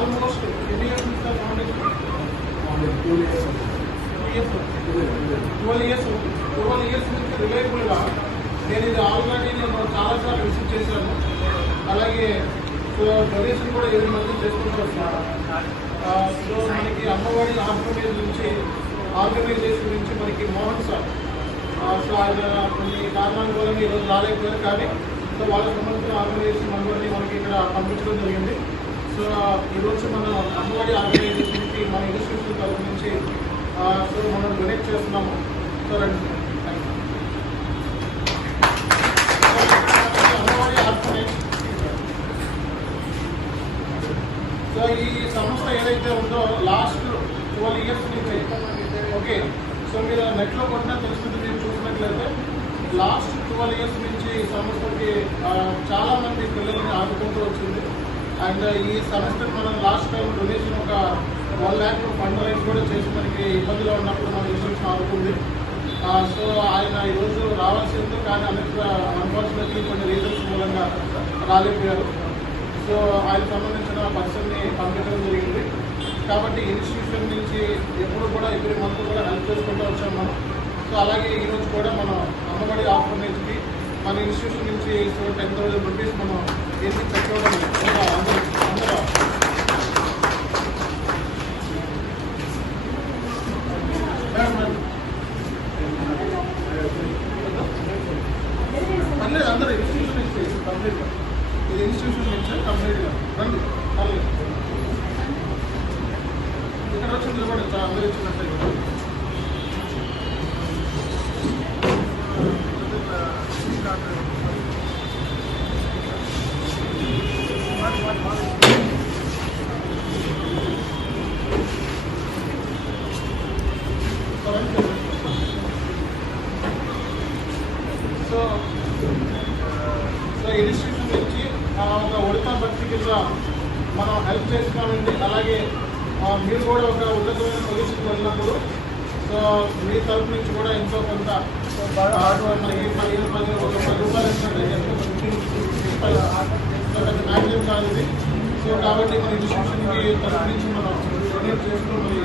Almost ఎన్ని years నుంచి sir foundation? 12 years నుంచి రిలయబుల్గా నేను ఇది ఆల్రెడీ చాలాసార్లు విజిట్ చేశాను. అలాగే సో డొనేషన్ కూడా 7 మంది చేసుకుంటూ వస్తున్నారు. సో మనకి అమ్మఒడి ఆర్గనైజేషన్ నుంచి మనకి మోహన్ సార్, సో ఆయన కొన్ని కారణాల వల్ల ఈరోజు రాలేకపోయారు. కానీ సో వాళ్ళకి సంబంధించిన ఆర్గనైజేషన్ మెంబర్ని మనకి ఇక్కడ పంపించడం జరిగింది. సో ఈరోజు మనం అమ్మఒడి ఆర్గనైజేషన్కి మన ఇన్స్టిట్యూషన్ తరఫు నుంచి సో మనం డొనేట్ చేస్తున్నాము. సో రండి. అమ్మఒడి ఆర్గనైజ్ సో ఈ సంస్థ ఏదైతే ఉందో లాస్ట్ 12 ఇయర్స్ నుంచి ఓకే. సో మీరు నెట్లో కొట్టినా తెలుస్తుంది. మీరు చూసినట్లయితే లాస్ట్ 12 ఇయర్స్ నుంచి ఈ సంస్థకి చాలామంది పిల్లల్ని ఆదుకుంటూ వచ్చింది. అండ్ ఈ సంస్థకి మనం లాస్ట్ టైం డొనేషన్ ఒక 1 lakh ఫండ్ రైజ్ కూడా చేసి మనకి ఇబ్బందిలో ఉన్నప్పుడు మన ఇన్స్టిట్యూషన్ ఆదుకుంది. సో ఆయన ఈరోజు రావాల్సింది, కానీ అన్ఫార్చునేట్లీ కొన్ని రీజన్స్ మూలంగా రాలేకపోయారు. సో ఆయనకు సంబంధించిన పర్సన్ని పంపించడం జరిగింది. కాబట్టి ఇన్స్టిట్యూషన్ నుంచి ఎప్పుడు కూడా ఎవ్రీ మంత్ కూడా హెల్ప్ చేసుకుంటూ వచ్చాం మనం. సో అలాగే ఈరోజు కూడా మనం అమ్మఒడి ఆర్గనైజ్కి మన ఇన్స్టిట్యూషన్ నుంచి సో 10,000 రూపీస్ మనం వేసి పెట్టుకోవడం అందరూ పర్లేదు, అందరూ ఇన్స్టిట్యూషన్ నుంచి కంప్లీట్గా ఇది ఇన్స్టిట్యూషన్ నుంచి కంప్లీట్గా రండి. పర్లేదు, ఇక్కడ వచ్చి నిలబడి అందరూ ఇచ్చినట్టు సో ఇన్స్టిట్యూషన్ నుంచి ఒక ఉడతా భక్తి కింద మనం హెల్ప్ చేస్తున్నామండి. అలాగే మీరు కూడా ఒక ఉన్నతమైన పొజిషన్కి వెళ్ళినప్పుడు సో మీ తరఫు నుంచి కూడా ఎంతో కొంత మనకి 10 రూపాయలు ఇచ్చినట్లయితే మ్యాక్సిమం కాదు ఇది. సో కాబట్టి మన ఇన్స్టిట్యూషన్కి తరఫు నుంచి మనం డొనేట్ చేస్తూ మరి